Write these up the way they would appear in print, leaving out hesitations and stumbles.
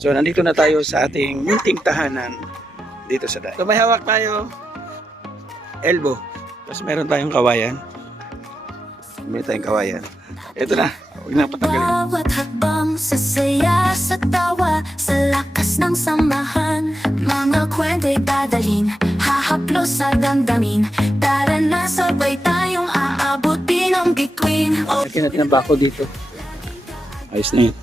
So nandito na tayo sa ating munting tahanan dito sa dagat. So may hawak tayo elbow. Tapos meron tayong kawayan. May tayong kawayan. Ito na. Huwag na patagalin. Bawat hakbang sa saya, sa tawa, sa lakas ng samahan. Mga kwento'y dadalhin, hahaplos sa damdamin. Tara na, sabay tayong aabutin ang bituin. Lagyan natin ang bako dito. Ayos na yun.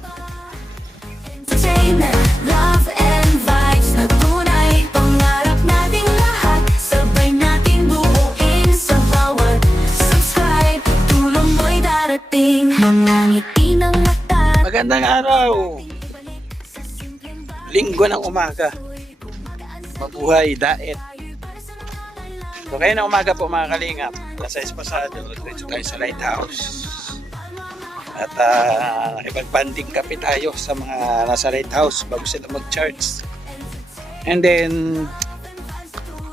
Entertainment, love and vibes na tunay. Pangarap nating lahat, sabay nating buuin sa bawat subscribe. Tulong mo'y darating, mga ngiti ng mata. Magandang araw. Linggo ng umaga. Mabuhay, daet. So kayo na umaga po mga kalingap. Nasa Espasado, dito tayo sa Lighthouse. At nakipag-banding kape tayo sa mga nasa Lighthouse bago sila mag-charge. And then,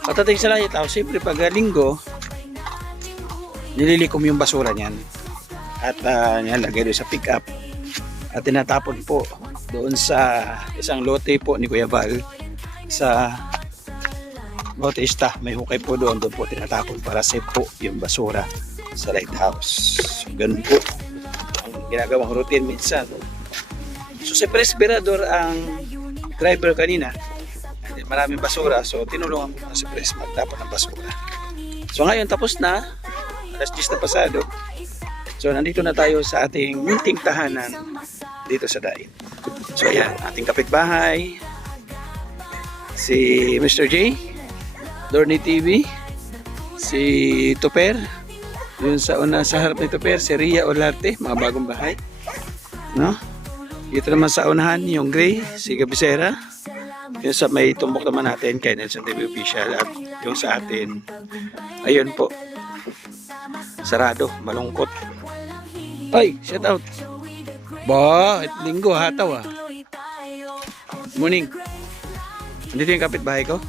patating sa Lighthouse, siyempre pag linggo, nililikom yung basura niyan. At nilagay doon sa pick-up. At tinatapon po doon sa isang lote po ni Kuya Val sa Bautista. May hukay po doon po tinatapon para safe po yung basura sa Lighthouse. So, ganun po ang ginagawang routine minsan. So si Presberador ang driver kanina. Maraming basura, so tinulungan ko na si Pres magtapon ng basura. So ngayon tapos na, alas 10 na pasado. So nandito na tayo sa ating munting tahanan dito sa Daet. So ayan, ating kapitbahay si Mr. J, Dorny TV, si Tuper, yun sa una sa harap ni Tuper, si Ria Olarte, mga bagong bahay, no? Dito naman sa unahan yung Gray, si Gabisera, yung sa may tumbok naman natin kay Nelson TV Official, at yung sa atin, ayun po, sarado, malungkot. Ay, shout out. Ba, linggo, hataw ah. Morning. Dito yung kapitbahay ko?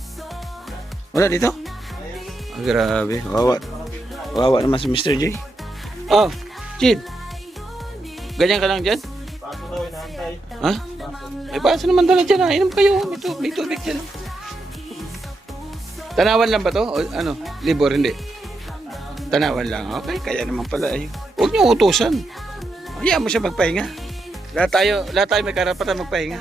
Wala dito? Ah, grabe. Wawa. Wawa naman si Mr. J. Oh, Jid. Ganyan ka lang dyan? Baso daw, inaantay. Ha? May baso naman dala dyan ah. Inom kayo. May tubig dyan. Tanawan lang ba to? O ano? Libor, hindi. Tanawan lang. Okay, kaya naman pala. Huwag niyo utusan. Hayaan mo siya magpahinga. Lahat tayo may karapatan magpahinga.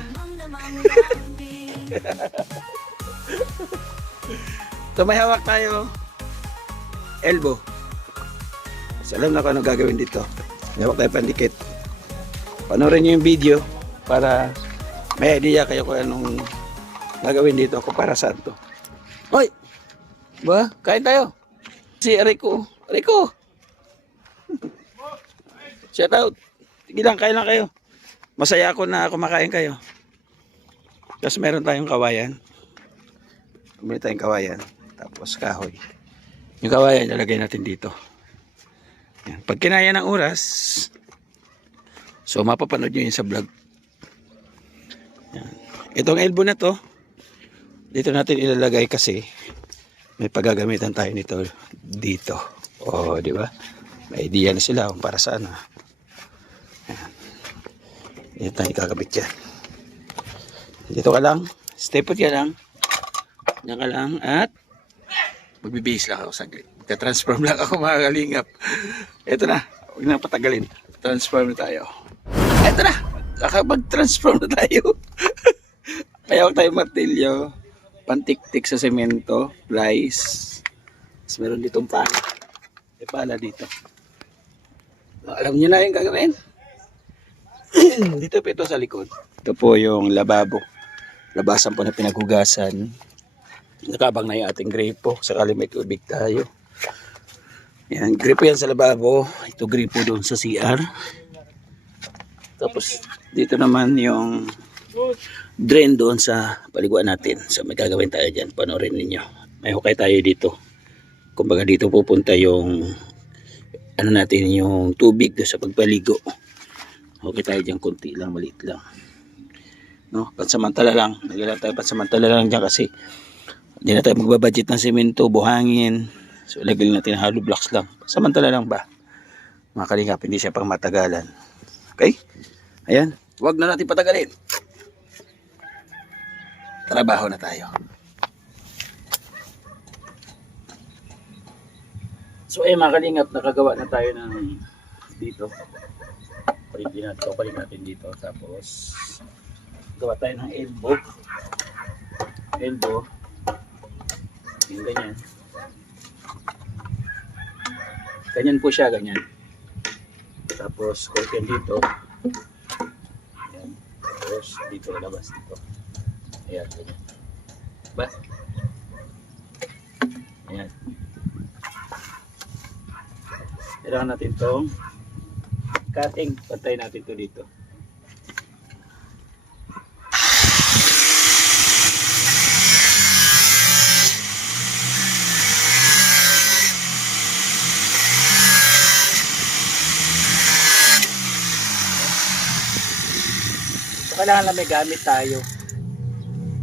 So may hawak tayo elbow. So alam na kung anong gagawin dito. May hawak tayo pandikit. Panoorin nyo yung video para may idea kayo kung anong gagawin dito kung para saan to. Hoy! Ba? Kain tayo. Si Rico. Shout out. Sige lang, kain lang kayo. Masaya ako na kumakain kayo. Tapos meron tayong kawayan. Meron tayong kawayan. Tapos kahoy. Yung kawayan ilalagay natin dito. Yan. Pag kinaya ng oras, so mapapanood nyo yun sa vlog. Yan. Itong elbow na to, dito natin ilalagay kasi may paggagamitan tayo nito dito. O, di ba? May idea na sila kung para saan. Yan. Dito tayo kakabit yan. Dito ka lang. Stay put ka lang. Diyan ka lang at magbibihis lang ako saglit. Magka-transform lang ako mga kalingap. Ito na. Huwag na patagalin. Transform na tayo. Ito na. Nakapag-transform na tayo. Kaya huwag tayo martilyo. Pantik-tik sa semento. Plies. Tapos meron ditong pala. May pala dito. Alam nyo na yung gagawin. Dito po ito sa likod. Ito po yung lababo. Labasan po na pinaghugasan. Nakabang na yung ating gripo. Sakali may tubig tayo. Yan, gripo yan sa lababo. Ito gripo doon sa CR. Tapos dito naman yung drain doon sa paliguan natin. So may gagawin tayo dyan. Panoorin ninyo. May hukay tayo dito. Kumbaga dito pupunta yung ano natin, yung tubig doon sa pagpaligo. Okay tayo dyan, konti lang, maliit lang. No? Pansamantala lang. Naglalagay tayo pansamantala lang dyan kasi hindi na tayo magbabudget ng semento, buhangin. So lagay natin hollow blocks lang. Samantala lang ba? Mga kalingap, hindi siya pang matagalan. Okay? Ayan. Huwag na natin patagalin. trabaho na tayo. So mga kalingap, nakagawa na tayo ng dito. Palit natin dito. Tapos gawa tayo ng elbow. Yung ganyan. Ganyan po siya, ganyan. Tapos curtain dito. Ayan. Tapos dito labas dito. Ayan, ganyan. Ba? Ayan. Kailangan natin itong cutting. Pantay natin ito dito. So, kailangan lang may gamit tayo.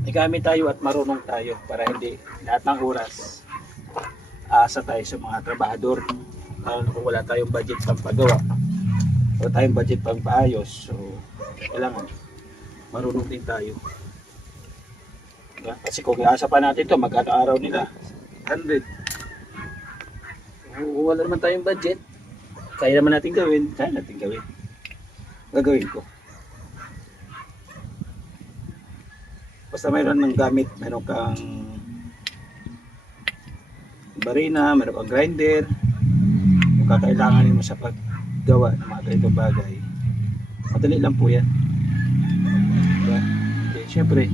May gamit tayo at marunong tayo para hindi lahat ng oras aasa tayo sa mga trabahador. Kung wala tayong budget pang pagawa, wala tayong budget pang paayos, so kailangan marunong din tayo. Diba? Kasi kung iasa pa natin ito, magkano araw nila? 100. Kung wala naman tayong budget, kaya naman natin gawin. Gagawin ko. Basta mayroon ng gamit, mayroon kang barina, mayroon kang grinder, kung kakailanganin mo sa paggawa ng mga ganitong bagay, madali lang po yan. Diba? Okay, syempre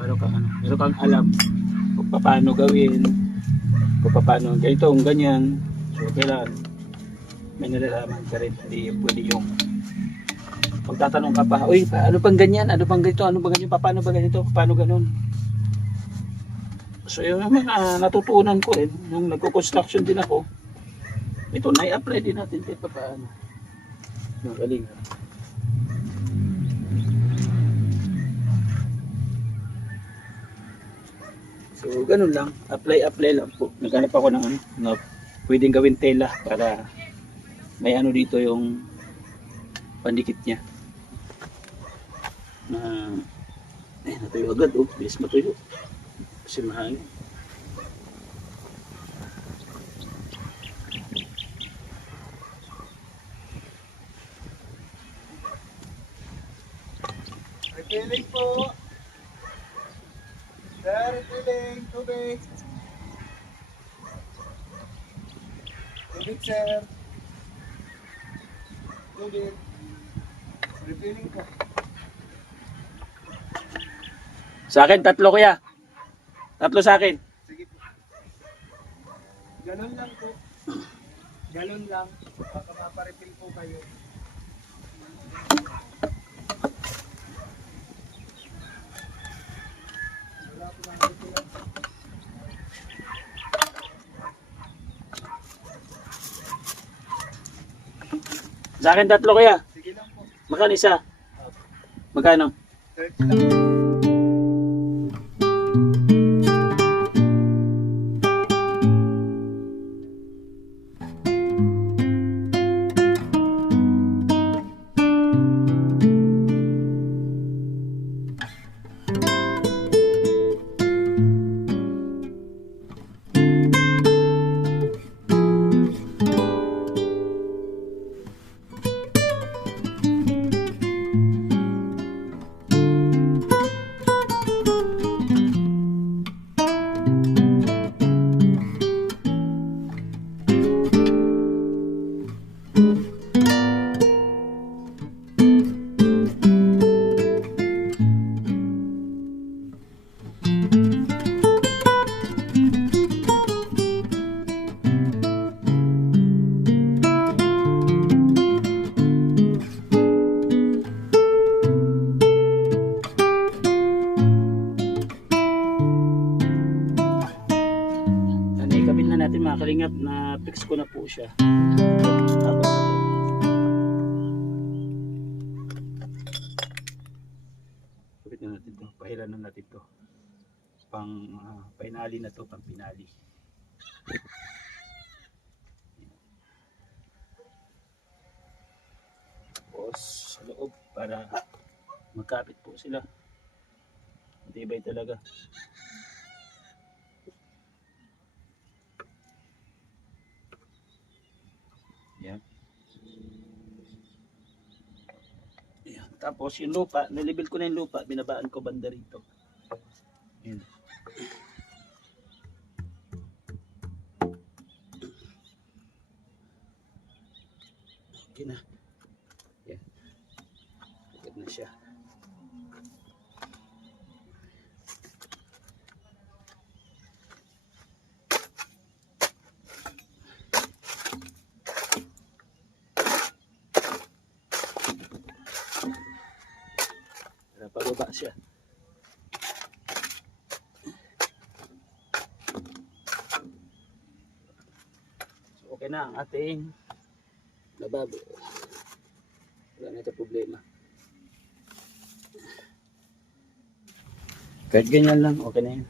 mayroon kang alam kung paano gawin, kung paano ganito, ganyan. So kailangan may nalalaman ka rin, hindi pwede yung magtatanong ka pa, uy, ano pang ganyan, ano pang ganito, ano pang ganyan, paano ba ganito, paano ganun. So yung mga natutunan ko rin, nung nagko-construction din ako, ito na-i-apply din natin kahit paano. Yung galing. So ganun lang, apply lang po. Naghanap ako ng ano, na pwedeng gawin tela para may ano dito yung pandikit niya. Na natuyo agad, bilis matuyo. Kasi mahangin. Refilling po. Sir, refilling. Tubig. Tubig, sir. Tubig. Refilling po. Sa akin, 3 kuya. 3 sa akin. Sige po. Ganun lang po. Ganun lang. Baka maparefill po kayo. Wala po lang refill. Sa akin, 3 kuya. Sige lang po. Magkano isa? Magkano? 30 lang. natin mga kalingap na fix ko na po siya. Tapos na to. Kapit na natin to. Pahilan na natin to. Pang pinali na to, pang pinali. Tapos sa loob para magkapit po sila. Matibay talaga. Yan. Yan. Tapos yung lupa, nilibel ko na yung lupa, binabaan ko banda rito. Yan. Okay na. Yan. Agad na siya. Pababa siya. So, okay na ang ating lababo. Wala na ito problema. Kahit ganyan lang, okay na yun.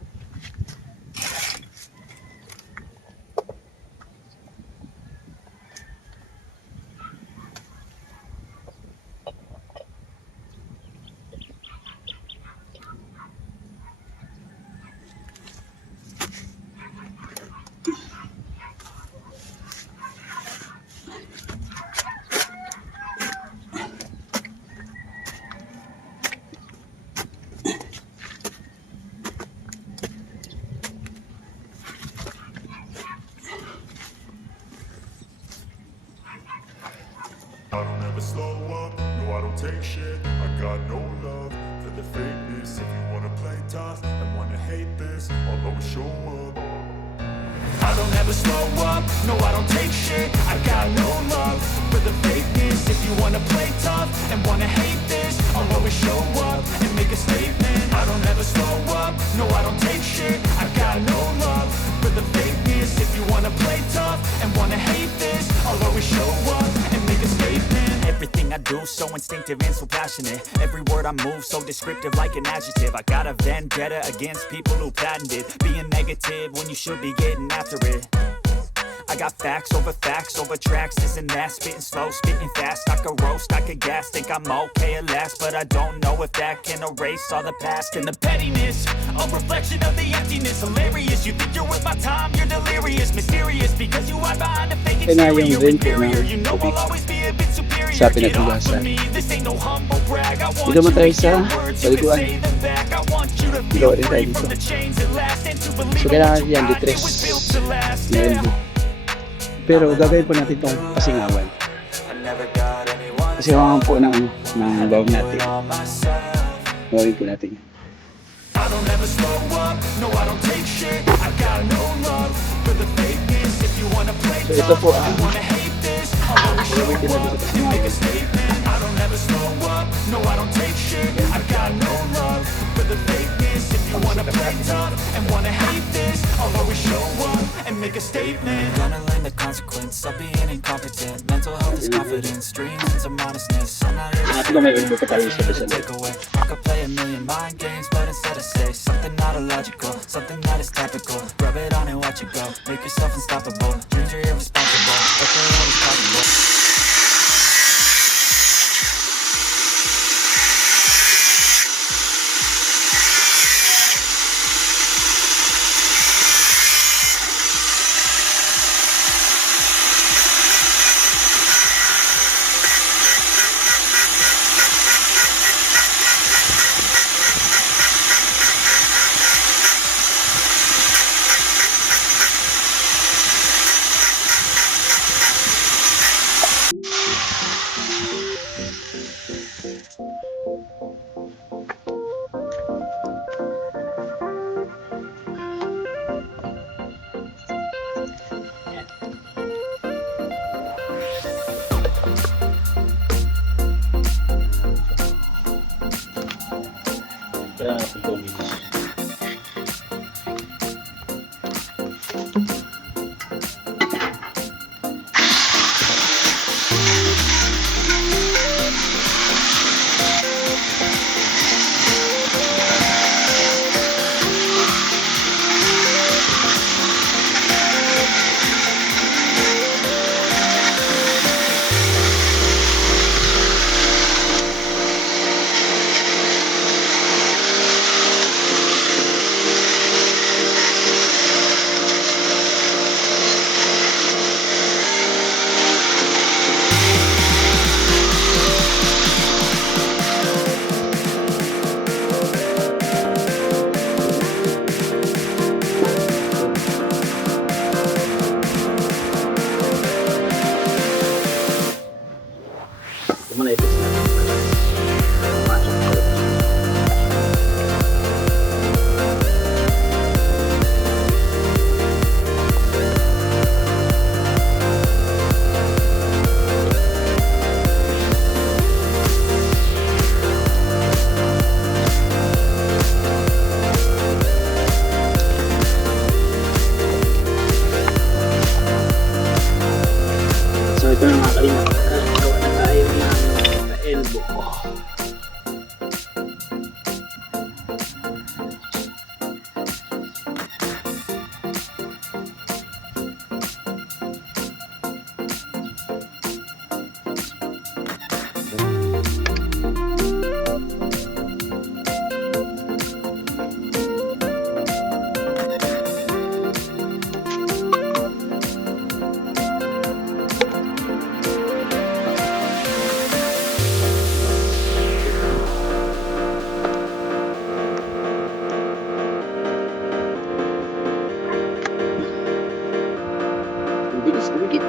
I don't ever slow up, no I don't take shit. I got no love for the fakeness. If you wanna play tough and wanna hate this, I'll always show up. I don't ever slow up, no I don't take shit. I got no love for the fakeness. If you wanna play tough and wanna hate this, I'll always show up and make a statement. I don't ever slow up, no I don't take shit. I got no love for the fakeness. If you wanna play tough and wanna hate this, I'll always show up and make a statement. Everything I do so instinctive and so passionate. Every word I move so descriptive like an adjective. I got a vendetta against people who patented being negative when you should be getting after it. I got facts over tracks, this and that. Spitting slow, spitting fast. I could roast, I could gas. Think I'm okay at last, but I don't know if that can erase all the past. And the pettiness, a reflection of the emptiness. Hilarious, you think you're worth my time, you're delirious. Mysterious, because you hide behind a fake Ito na yung exterior. rent ko Inferior, na you know I'll always be a bit superior. sa Get off pinatugasan. of me, this ain't no humble brag. I want Dito you mo tayo to sa hear words, you can paliguan. say them back. I want you to Dito feel rin tayo free dito. from the chains that last. And to believe So in kailangan what you yan, got, D3. it was built to last. Yeah. Pero gagawin po natin itong pasingawan. Pasingawan po ng bawang natin. Gawin po natin. I don't ever slow up, no I don't take shit. I got no love for the fakeness. If you wanna play So ito po tough, ang you wanna hate this, I'll always show gagawin natin up sa and make a pasingawan. statement. I don't ever slow up, no I don't take shit. I got no love for the fakeness. If you wanna play tough and wanna hate this, I'll always show up and make a statement. Gonna learn the consequence of being incompetent. Mental health is confidence, dreams and some modestness. I'm not here to Ito may ulbo pa tayo sa to take away. I could play a million mind games, but instead I say something not illogical, something that is topical. Rub it on and watch it go. Make yourself unstoppable. Dreams are irresponsible, but they're always possible. Kaya natin 2 minutes. Bilis dumikit.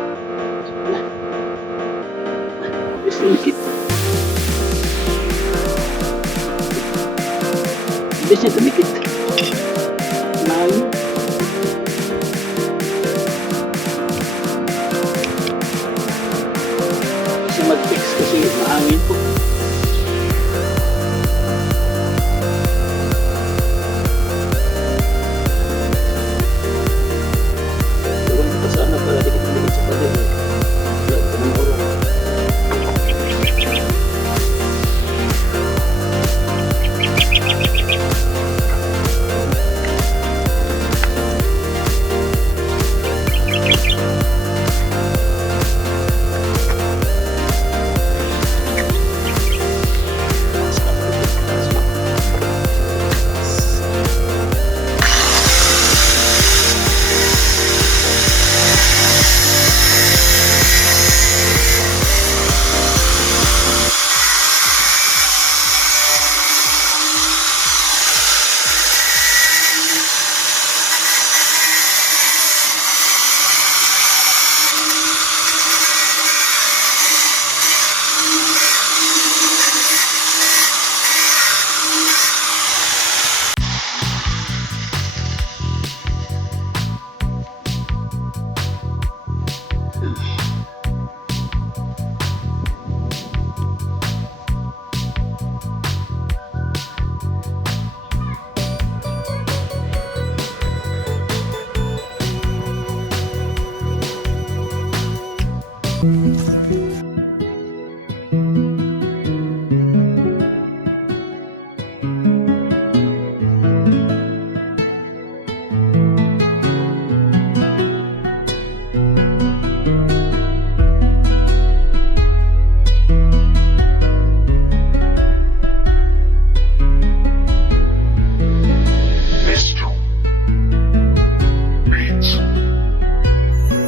Bilis dumikit. Bilis niya dumikit. Mahal. Kasi mag-fix kasi maangin po. Sana pala dikit-dikit sa pader. Wala ko ng urong.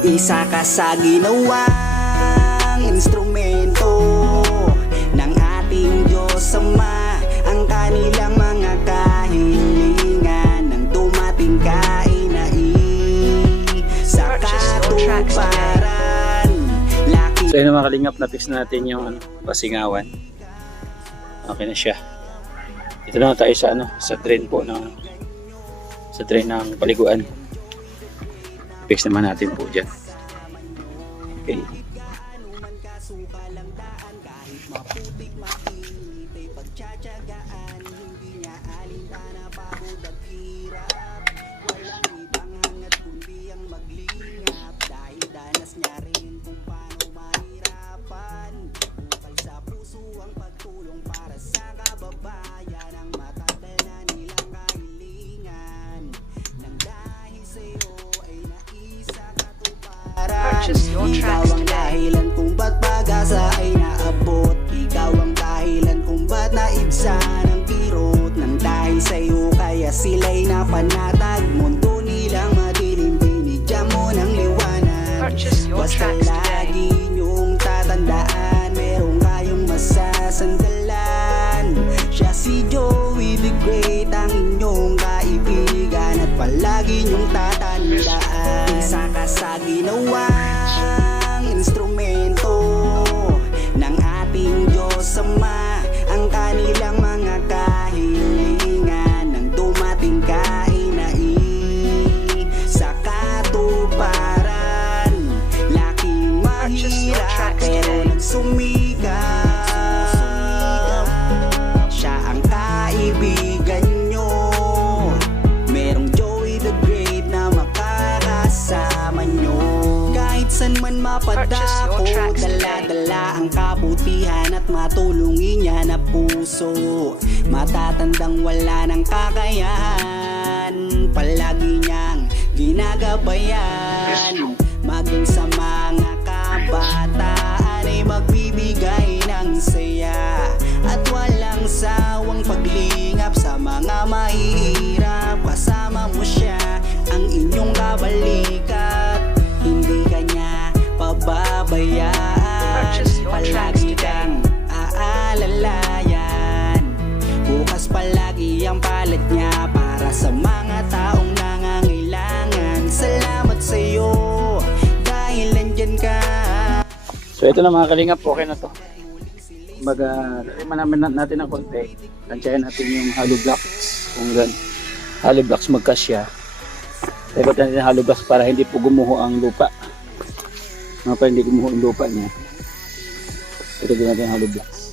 Isa ka sa ginawang instrumento ng ating Diyos Ama, ang kanilang mga kahilingan nang dumating ka inai sa katuparan. So yun mga kalingap, na-fix na natin yung pasingawan. Okay na siya. Dito na tayo sa sa drain po ng sa drain ng paliguan. Fix naman natin po dyan. Okay. Ikaw ang dahilan kung ba't pag-asa ay naabot. Ikaw ang dahilan kung ba't naibsa ng kirot. Nang dahil sa'yo kaya sila'y napanatag. Mundo nilang madilim, binigyan mo ng liwanag. Basta lagi niyong tatandaan, meron kayong masasandalan. Siya si Joey the Great, ang inyong kaibigan, at palagi niyong tatandaan. Isa ka sa ginawang instrumento ng ating Diyos Ama, ang kanilang mga kahilingan nang dumating ka inai sa katuparan. Laking mahirap pero nagsumikap, siya ang kaibigan nyo. Merong Joey the Great na makakasama nyo. Kahit san man mapadako, dala-dala ang kabutihan at matulungin niya na puso. Matatandang wala ng kakayahan, palagi niyang ginagabayan. Maging sa mga kabataan ay magbibigay ng saya, at walang sawang paglingap sa mga mahihirap. Kasama mo siya, ang inyong kabalikat, hindi kanya pababayaan. Palagi kang aalalayan, bukas palagi ang palad niya para sa mga taong nangangailangan. Salamat sa iyo dahil nandyan ka. So ito na mga kalingap, okay na to. Kumbaga, laliman namin natin ng konti. Tansyahin natin yung hollow blocks. Kung gan hollow blocks magkasya. Dapat natin yung hollow blocks para hindi po gumuho ang lupa. Para hindi gumuho ang lupa niya. Ito din natin yung hollow blocks.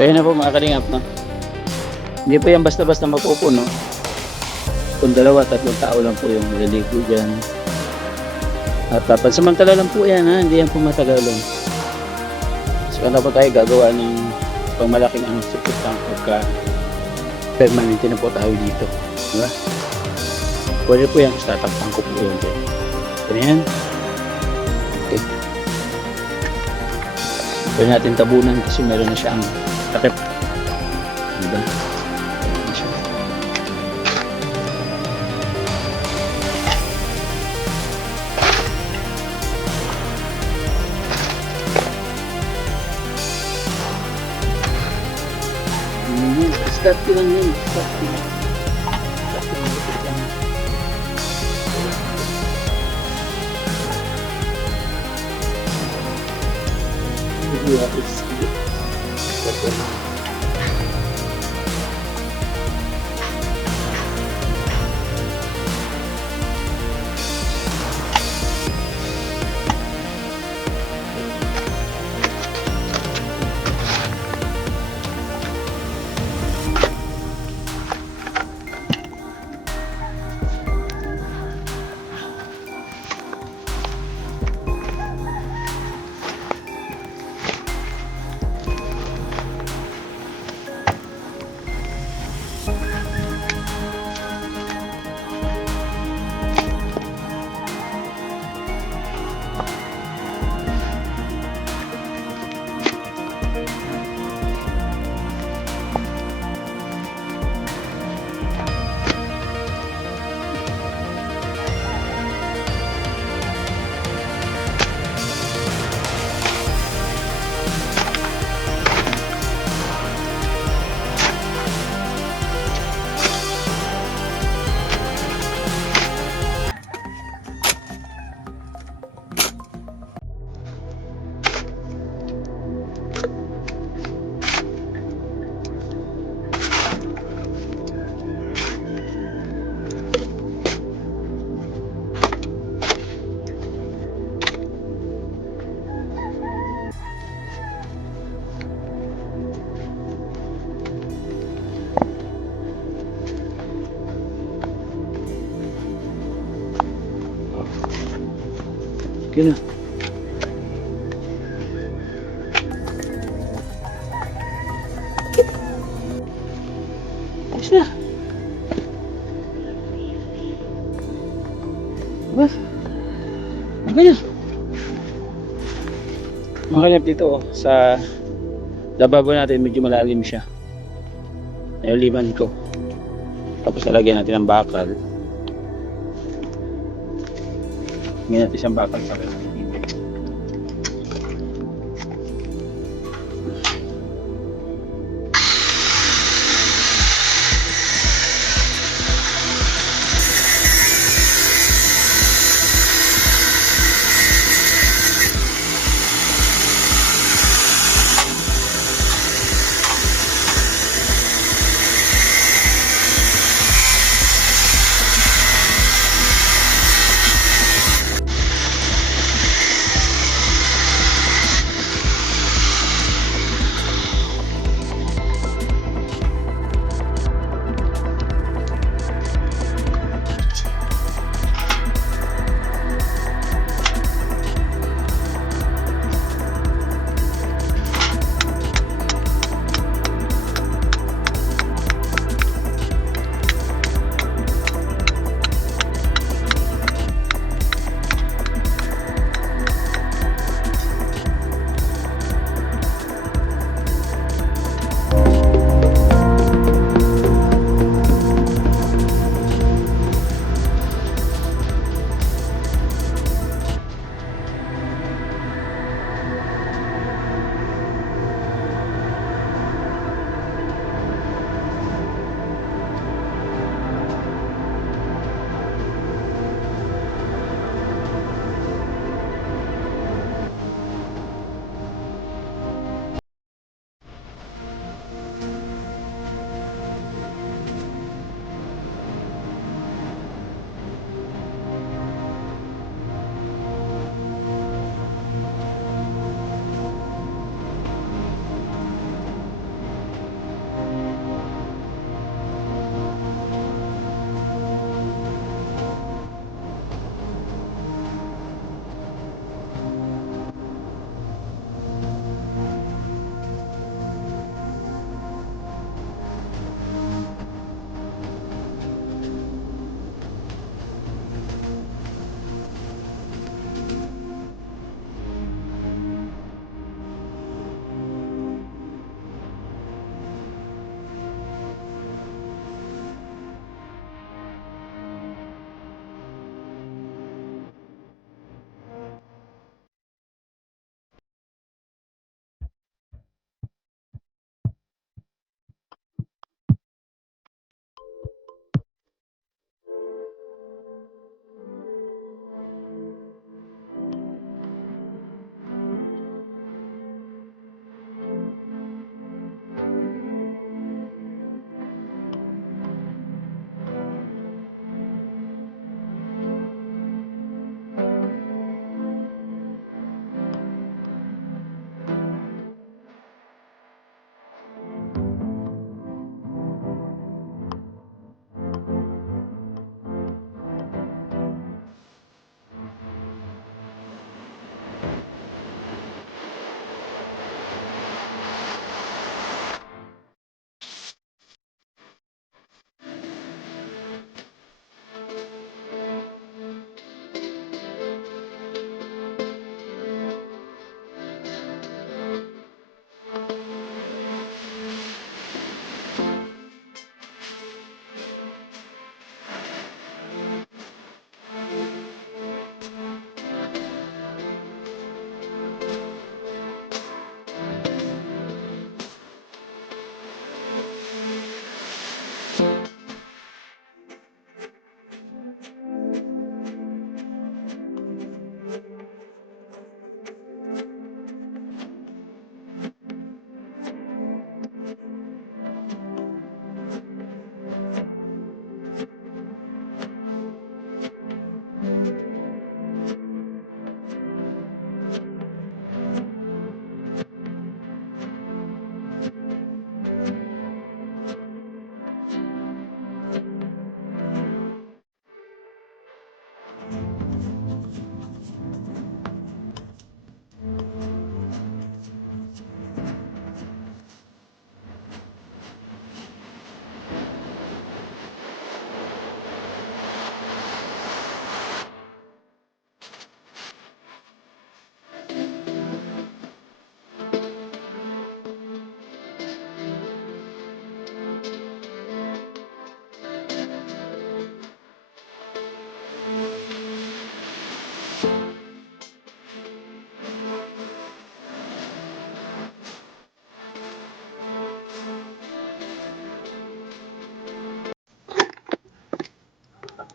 So ayun na po mga kalingap, no? Hindi po yan basta-basta mapupuno. Kung 2-3 tao lang po yung naliligo dyan. At pansamantala lang po yan, ha? Hindi yan po matagalan. So ano po tayo gagawa ng pangmalaking support tank pagka permanente na po tayo dito, diba? Pwede po yan, tatakpan ko po yun dyan. Ganyan. Okay. Pwede natin tabunan kasi meron na siyang takip, diba? Ayan siya. Start ko lang yun. Start ko lang. Start ko lang. Start ko lang. Okay na. Ayos na. Diba? Okay na. Makalap dito sa lababo natin, medyo malalim siya. Nayuliman ko. Tapos lalagyan natin ng bakal. Ngayon natin siyang bakal sa kanya.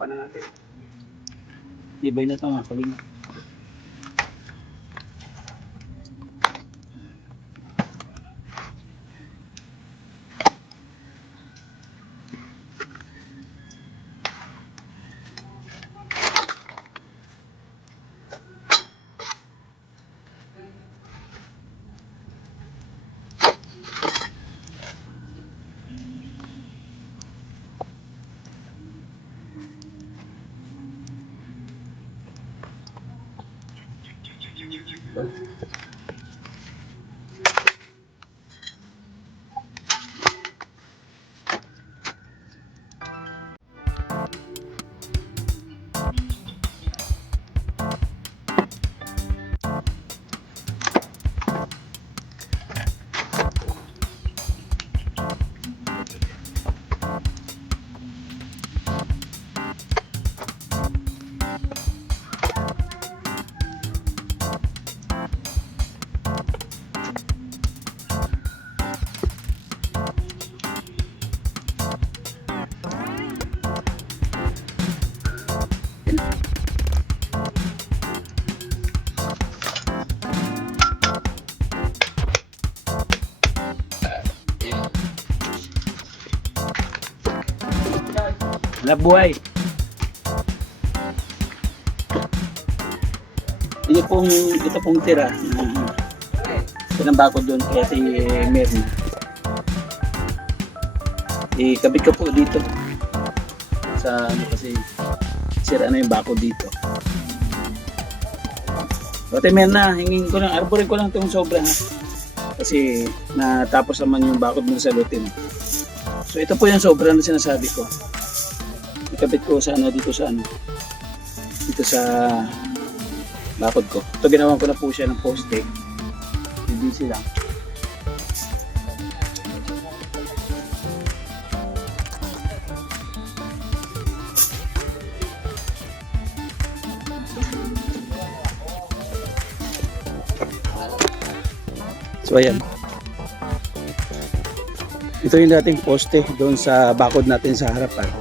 Tapan na natin. Ibay na ito mga kalinga. Nabuhay. Ito pong tira. Pinambako doon kaya si Merna. Ikabit ko po dito. Sa ano kasi sira na yung bako dito. Pati Merna, hingin ko lang, arborin ko lang itong sobra ha. Kasi natapos naman yung bakod mo sa lutin. So ito po yung sobra na sinasabi ko. Ikabit ko sa ano dito sa ano. Dito sa bakod ko. Ito ginawan ko na po siya ng poste. PVC lang. So ayan. Ito yung dating poste doon sa bakod natin sa harapan.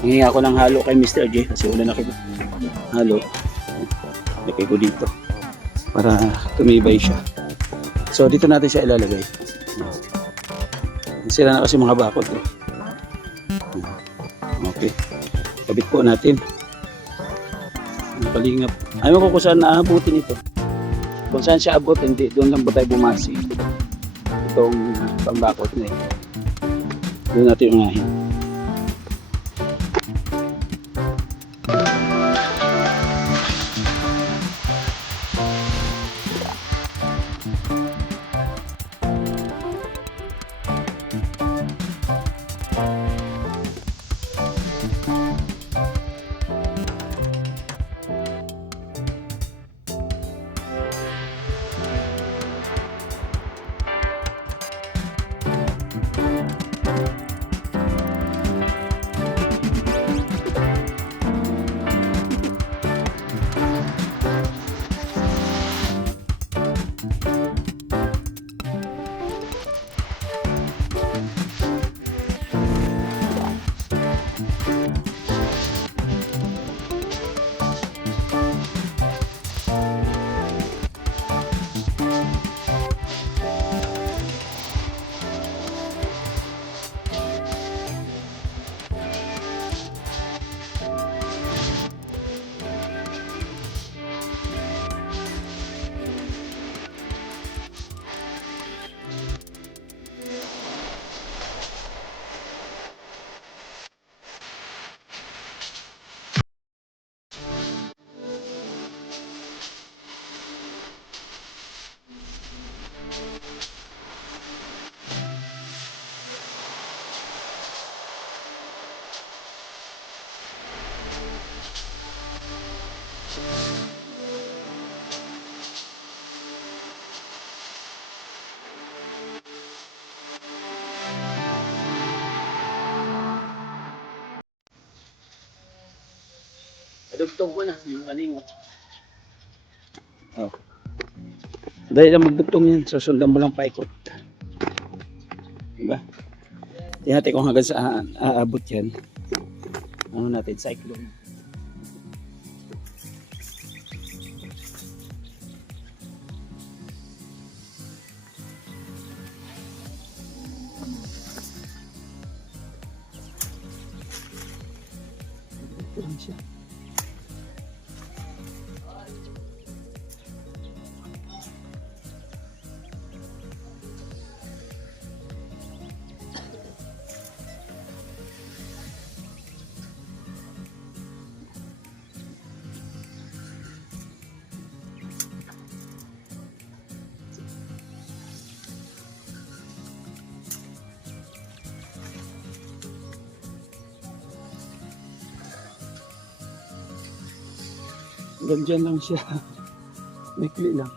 Hingi ako ng halo kay Mr. J kasi wala na kayo halo. Lagay ko dito para tumibay siya. So dito natin siya ilalagay. Sira na kasi mga bakod. Okay. Kabit po natin. Palingap. Ayaw ko kung saan naabutin ito. Kung saan siya abot, hindi. Doon lang ba tayo bumasi. Itong pambakot na ito. Doon natin unahin. Dugtong ko na yung kaningot. Oh. Dahil lang magdugtong yan, susundan mo lang paikot. Diba? Tingnan natin kung hanggang saan aabot yan. Ano natin, cyclone. Ito lang siya. Hanggang dyan lang siya. Mikli lang.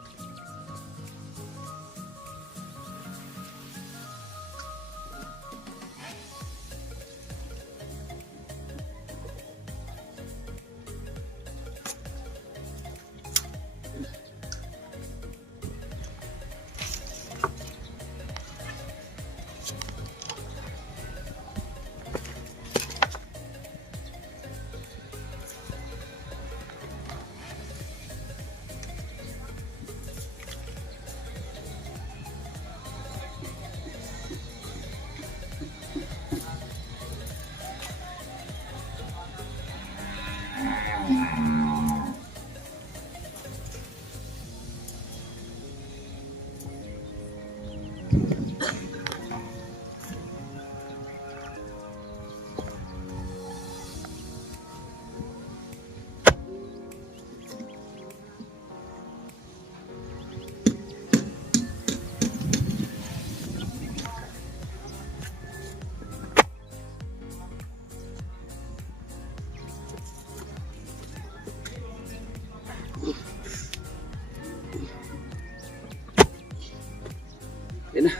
Yan na.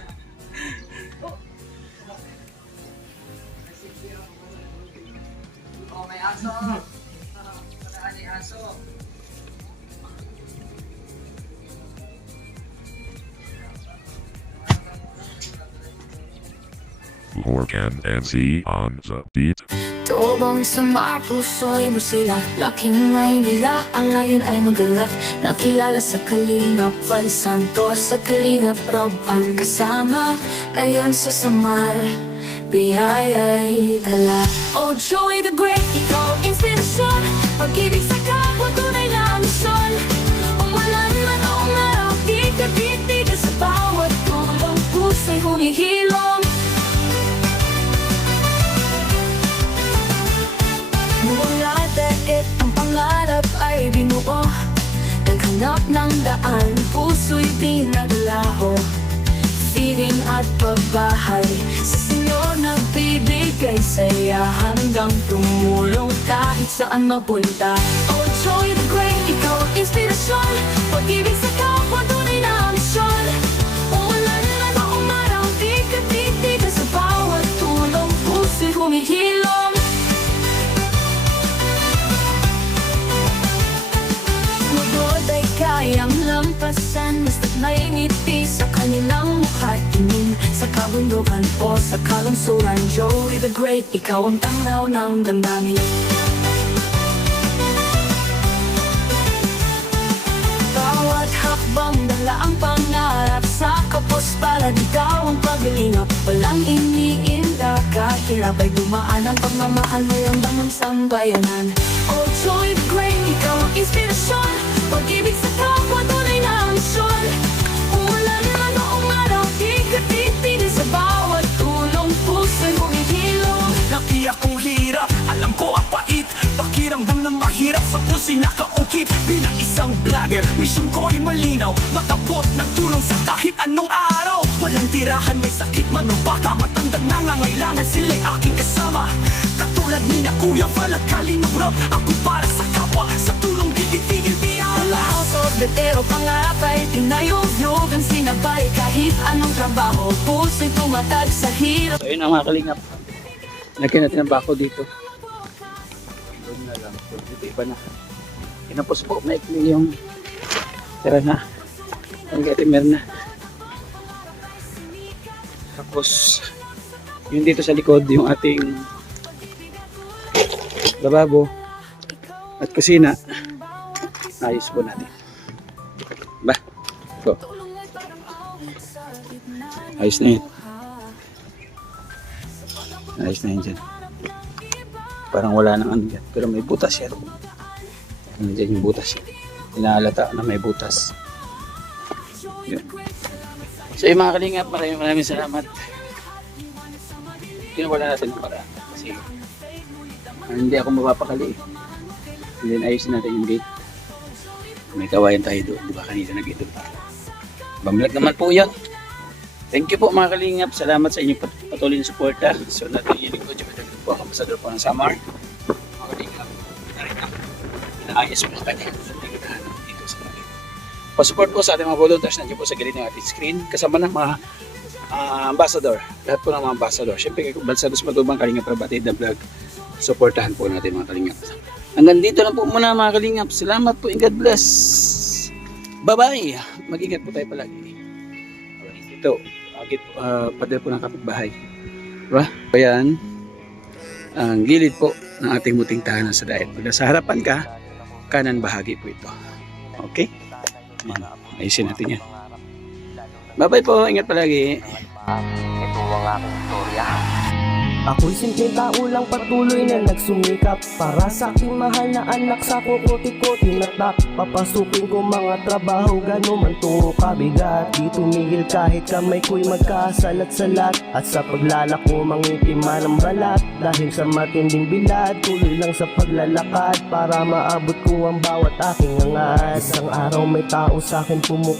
Oh, may aso. Paraan ni aso. Morgan and Z on the beat. Tuobang sa mga puso'y masila Laking may nila ang ngayon ay magalat Nakilala sa Kalingap Val Santos Sa Kalingap Rob ang kasama Ngayon sa Samar Biyaya'y dala Oh Joey the Great, ikaw ang inspirasyon Pag-ibig sa kapwa, tunay na misyon Umulan man o umaraw, di ka titigil sa bawat tulong Puso'y humihilom Mula daig ang pangarap ay binuo Naghanap ng daan, puso'y pinaglaho Feeling at pagbahay Sa Senyor nagbibigay saya Hanggang tumulong kahit saan mapunta Oh Joey the Great, ikaw ang inspirasyon Pag-ibig sa kapwa, tunay na misyon Umulan man o umaraw, di ka titigil sa bawat tulong Puso'y humihilom Lugod ay kayang lampasan Basta't may ngiti sa kanilang mukha tingin Sa kabundukan o sa kalungsuran Joey the Great, ikaw ang tanglaw ng damdamin Bawat hakbang dala ang pangarap Sa kapos palad ikaw ang paglingap Walang iniinda kahirap ay dumaan Ang pagmamahal mo yung damang sambayanan Oh Joey the Great, ikaw ang inspirasyon Pag-ibig sa kapwa, tunay na misyon Umulan man o umaraw, di ka titigil sa bawat tulong Puso'y humihilom Laki akong hirap, alam ko ang pait Pakiramdam ng mahirap sa puso'y nakaukit Bilang isang vlogger, mission ko ay malinaw Makabot ng tulong sa kahit anong araw Walang tirahan, may sakit man o baka Matandang nangangailangan, sila'y aking kasama Katulad ni na Kuya Val at Kalingap Rob Ako para sa kapwa, sa tulong di titigil biyala Pero pangarap ay tinayog-yog Ang sinabay kahit anong trabaho Puso'y tumatag sa hirap So yun ang mga kalingap. Lagyan natin ang bako dito. Doon na lang. So, dito iba na. Kinapos po, maikli yung tira na. Ang gatimer na. Tapos, Yung dito sa likod, yung ating lababo at kusina. Ayos po natin. Ba? Go. Ayos na yun. Ayos na yun dyan. Parang wala nang ano dyan. Pero may butas yan. Ano dyan yung butas yan. Inaalata na may butas. Yun. So yung mga kalingap, maraming salamat. Tinawala natin ng paraan. Kasi hindi ako mapapakali. And then ayusin natin yung gate. May kawayan tayo doon. Diba kanina nag-ito pa. Bamlag naman po yan. Thank you po mga kalingap. Salamat sa inyong patuloy na suporta. So natin yung lingkod. Yung madagal po ang ambasador po ng Samar. Mga kalingap. Inaayos po na kanya. Dito sa mga. Pasupport po sa ating mga volunteers. Nandiyo po sa gilid ng ating screen. Kasama ng mga ambassador. Lahat po ng mga ambassador. Siyempre kay Balsados Matubang Kalingap Rabatid na vlog. Supportahan po natin mga kalingap. Hanggang dito na po muna mga kalingap. Salamat po and God bless. Bye-bye. Mag-ingat po tayo palagi. Ito. Padal po ng kapitbahay. Diba? Ayan. Ang gilid po ng ating muting tahanan sa daet. Pag nasa harapan ka, kanan bahagi po ito. Okay? Ayan. Ayusin natin yan. Bye-bye po. Ingat palagi. Ito ang aking istorya. Ako'y simpleng tao lang patuloy na nagsumikap para sa aking mahal na anak sa kukuti-kuti na tak. Papasukin ko mga trabaho gano'n man tungo kabigat. Di tumigil kahit kamay ko'y magkasalat-salat. At sa paglalako mangitima ng balat. Dahil sa matinding bilad, tuloy lang sa paglalakad para maabot ko ang bawat aking angat. Isang araw may tao sa akin pumupunta.